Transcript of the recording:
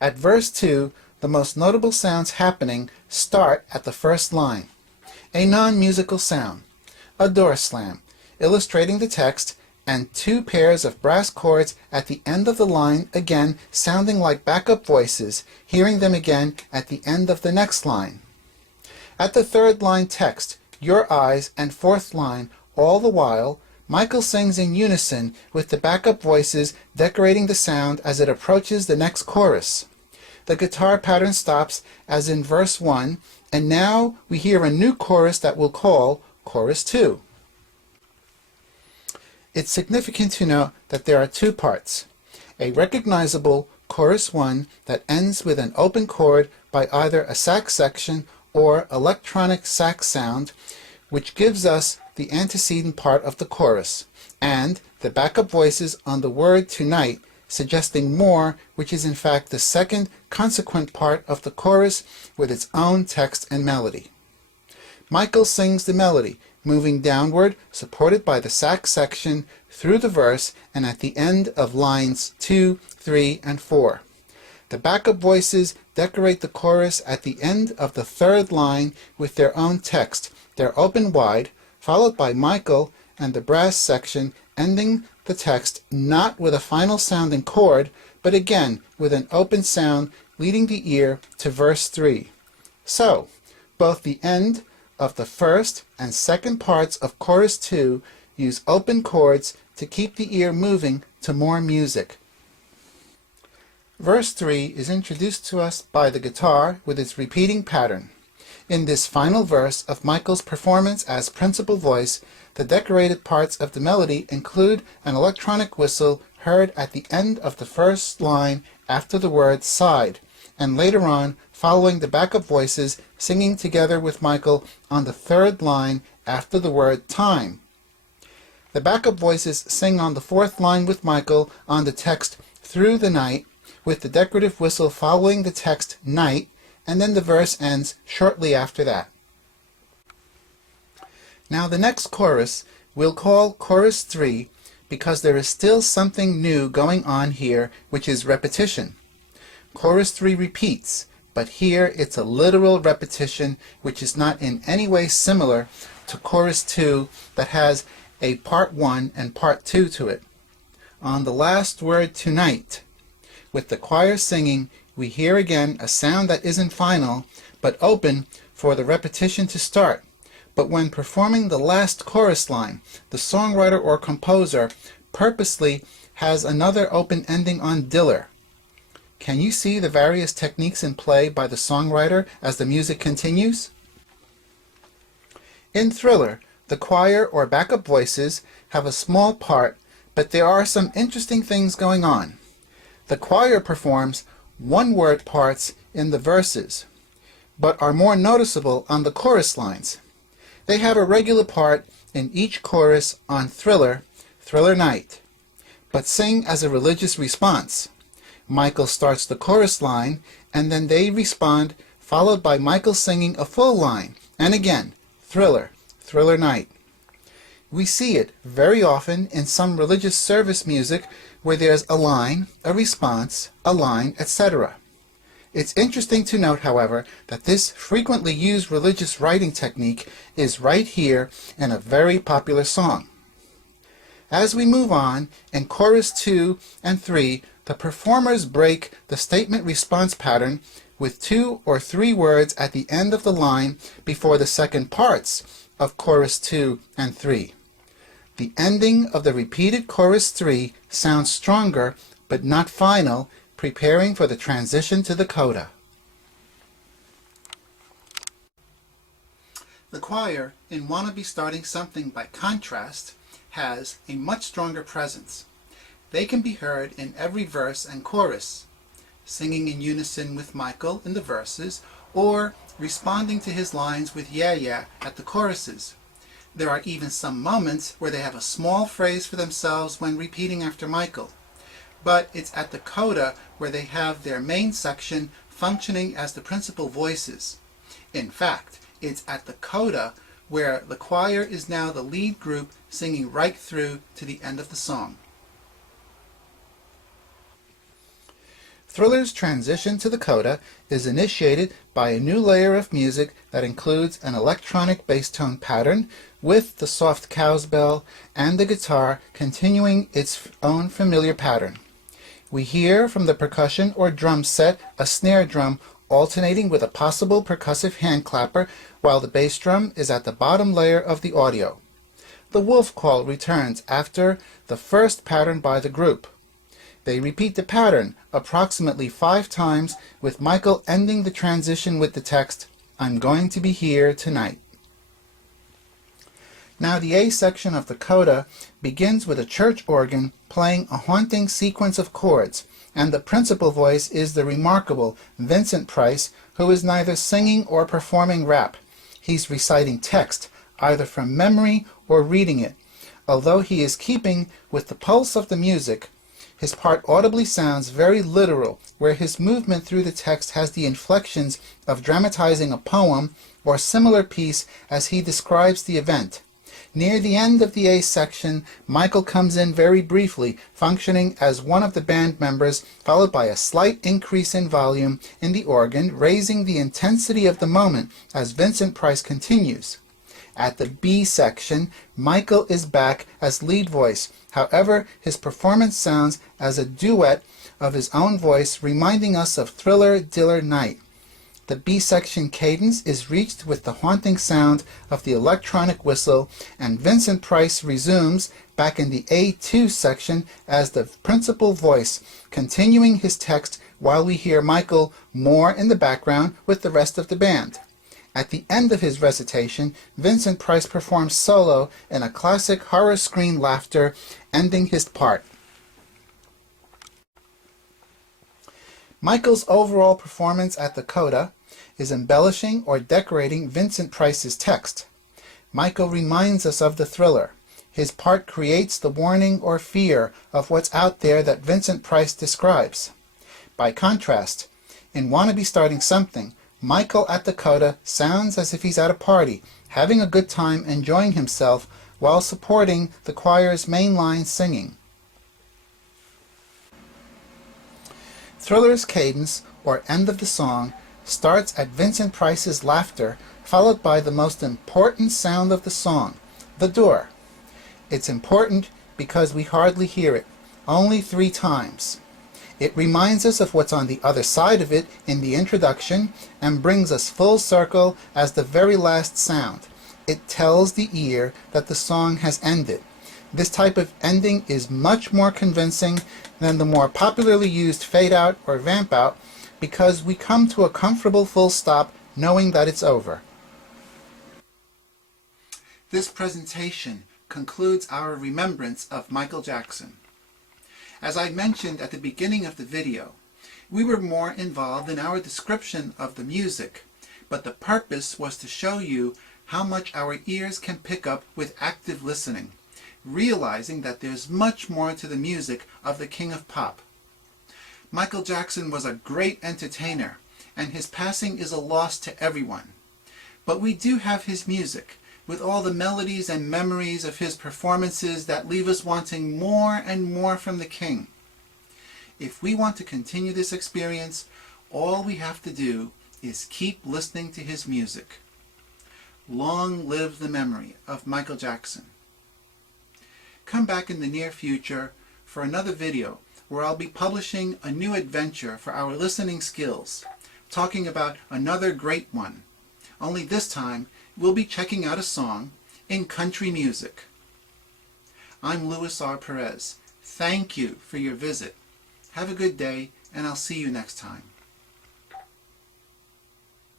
At verse 2, the most notable sounds happening start at the first line. A non-musical sound, a door slam, illustrating the text, and two pairs of brass chords at the end of the line, again sounding like backup voices, hearing them again at the end of the next line. At the third line text, your eyes, and fourth line, all the while, Michael sings in unison with the backup voices decorating the sound as it approaches the next chorus. The guitar pattern stops as in verse 1, and now we hear a new chorus that we'll call Chorus 2. It's significant to note that there are two parts. A recognizable Chorus 1 that ends with an open chord by either a sax section or electronic sax sound, which gives us the antecedent part of the chorus, and the backup voices on the word tonight, suggesting more, which is in fact the second consequent part of the chorus with its own text and melody. Michael sings the melody, moving downward, supported by the sax section through the verse and at the end of lines 2, 3, and 4. The backup voices decorate the chorus at the end of the third line with their own text. They're open wide, followed by Michael and the brass section ending the text not with a final sounding chord, but again with an open sound leading the ear to verse 3. So, both the end of the first and second parts of Chorus 2 use open chords to keep the ear moving to more music. Verse 3 is introduced to us by the guitar with its repeating pattern. In this final verse of Michael's performance as principal voice, the decorated parts of the melody include an electronic whistle heard at the end of the first line after the word side, and later on following the backup voices singing together with Michael on the third line after the word time. The backup voices sing on the fourth line with Michael on the text through the night, with the decorative whistle following the text night, and then the verse ends shortly after that. Now the next chorus we'll call Chorus 3 because there is still something new going on here, which is repetition. Chorus 3 repeats, but here it's a literal repetition which is not in any way similar to Chorus 2 that has a part 1 and part 2 to it. On the last word tonight, with the choir singing, we hear again a sound that isn't final, but open for the repetition to start. But when performing the last chorus line, the songwriter or composer purposely has another open ending on Diller. Can you see the various techniques in play by the songwriter as the music continues? In Thriller, the choir or backup voices have a small part, but there are some interesting things going on. The choir performs one-word parts in the verses, but are more noticeable on the chorus lines. They have a regular part in each chorus on Thriller, Thriller Night, but sing as a religious response. Michael starts the chorus line, and then they respond, followed by Michael singing a full line, and again, Thriller, Thriller Night. We see it very often in some religious service music where there's a line, a response, a line, etc. It's interesting to note, however, that this frequently used religious writing technique is right here in a very popular song. As we move on, in Chorus 2 and 3, the performers break the statement-response pattern with 2 or 3 words at the end of the line before the second parts of Chorus 2 and 3. The ending of the repeated Chorus 3 sounds stronger, but not final, preparing for the transition to the coda. The choir, in Wanna Be Starting Something by contrast, has a much stronger presence. They can be heard in every verse and chorus, singing in unison with Michael in the verses, or responding to his lines with yeah yeah at the choruses. There are even some moments where they have a small phrase for themselves when repeating after Michael. But it's at the coda where they have their main section functioning as the principal voices. In fact, it's at the coda where the choir is now the lead group singing right through to the end of the song. Thriller's transition to the coda is initiated by a new layer of music that includes an electronic bass tone pattern with the soft cowbell and the guitar continuing its own familiar pattern. We hear from the percussion or drum set a snare drum alternating with a possible percussive hand clapper while the bass drum is at the bottom layer of the audio. The wolf call returns after the first pattern by the group. They repeat the pattern approximately 5 times, with Michael ending the transition with the text, "I'm going to be here tonight." Now the A section of the coda begins with a church organ playing a haunting sequence of chords, and the principal voice is the remarkable Vincent Price, who is neither singing or performing rap. He's reciting text, either from memory or reading it. Although he is keeping with the pulse of the music, his part audibly sounds very literal, where his movement through the text has the inflections of dramatizing a poem or similar piece as he describes the event. Near the end of the A section, Michael comes in very briefly, functioning as one of the band members, followed by a slight increase in volume in the organ, raising the intensity of the moment as Vincent Price continues. At the B section, Michael is back as lead voice. However, his performance sounds as a duet of his own voice, reminding us of Thriller Diller Night. The B section cadence is reached with the haunting sound of the electronic whistle, and Vincent Price resumes back in the A2 section as the principal voice, continuing his text while we hear Michael more in the background with the rest of the band. At the end of his recitation, Vincent Price performs solo in a classic horror screen laughter, ending his part. Michael's overall performance at the coda is embellishing or decorating Vincent Price's text. Michael reminds us of the thriller. His part creates the warning or fear of what's out there that Vincent Price describes. By contrast, in Wanna Be Starting Something, Michael at the coda sounds as if he's at a party, having a good time enjoying himself while supporting the choir's mainline singing. Thriller's cadence, or end of the song, starts at Vincent Price's laughter, followed by the most important sound of the song, the door. It's important because we hardly hear it, only 3 times. It reminds us of what's on the other side of it in the introduction and brings us full circle as the very last sound. It tells the ear that the song has ended. This type of ending is much more convincing than the more popularly used fade out or vamp out, because we come to a comfortable full stop knowing that it's over. This presentation concludes our remembrance of Michael Jackson. As I mentioned at the beginning of the video, we were more involved in our description of the music, but the purpose was to show you how much our ears can pick up with active listening, realizing that there's much more to the music of the King of Pop. Michael Jackson was a great entertainer, and his passing is a loss to everyone. But we do have his music, with all the melodies and memories of his performances that leave us wanting more and more from the King. If we want to continue this experience, all we have to do is keep listening to his music. Long live the memory of Michael Jackson. Come back in the near future for another video where I'll be publishing a new adventure for our listening skills, talking about another great one. Only this time, we'll be checking out a song in country music. I'm Louis R. Perez. Thank you for your visit. Have a good day, and I'll see you next time.